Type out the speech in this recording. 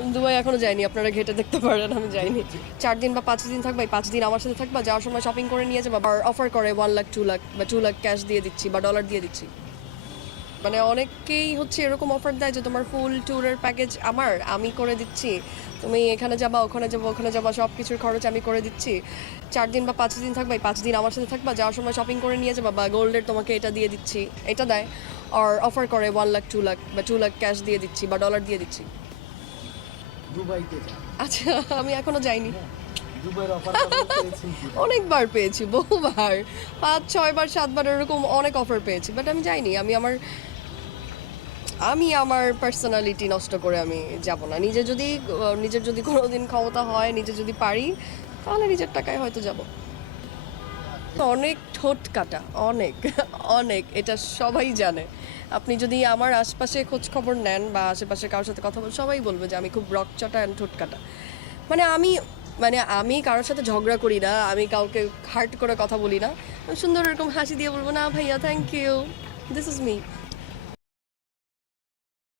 আমি দুবাই এখনও যাইনি, আপনারা ঘেটে দেখতে পারেন, আমি যাইনি। চার দিন বা পাঁচ দিন থাকবা পাঁচ দিন আমার সাথে থাকবা, যাওয়ার সময় শপিং করে নিয়ে যাবা, বা অফার করে ওয়ান লাখ টু লাখ বা টু লাখ ক্যাশ দিয়ে দিচ্ছি, বা ডলার দিয়ে দিচ্ছি। মানে অনেকেই হচ্ছে এরকম অফার দেয় যে, তোমার ফুল ট্যুরের প্যাকেজ আমার, আমি করে দিচ্ছি। তুমি এখানে যাবা, ওখানে যাব, ওখানে যাবা সব কিছুর খরচ আমি করে দিচ্ছি। চার দিন বা পাঁচ দিন থাকবা পাঁচ দিন আমার সাথে থাকবা, যাওয়ার সময় শপিং করে নিয়ে যাবা, বা গোল্ডের তোমাকে এটা দিয়ে দিচ্ছি, এটা দেয়। আর অফার করে ওয়ান লাখ টু লাখ বা টু লাখ ক্যাশ দিয়ে দিচ্ছি, বা ডলার দিয়ে দিচ্ছি। দুবাইতে আচ্ছা আমি এখনও যাইনি। কি অনেকবার পেয়েছি বহুবার। পাঁচ ছয়বার সাতবার এরকম অনেক অফার পেয়েছি বাট আমি যাইনি। আমি আমার আমি আমার পার্সোনালিটি নষ্ট করে আমি যাব না। নিজে যদি নিজের যদি কোনোদিন ক্ষমতা হয় নিজে যদি পারি তাহলে নিজের টাকায় হয়তো যাব। অনেক ঠোঁট কাটা, অনেক অনেক, এটা সবাই জানে। আপনি যদি আমার আশপাশে খোঁজ খবর নেন বা আশেপাশে কারোর সাথে কথা বল সবাই বলবে যে আমি খুব রকচটা অ্যান্ড ঠোঁট কাটা। মানে আমি মানে আমি কারোর সাথে ঝগড়া করি না, আমি কাউকে হার্ট করে কথা বলি না। আমি সুন্দর এরকম হাসি দিয়ে বলব, না ভাইয়া thank you this is me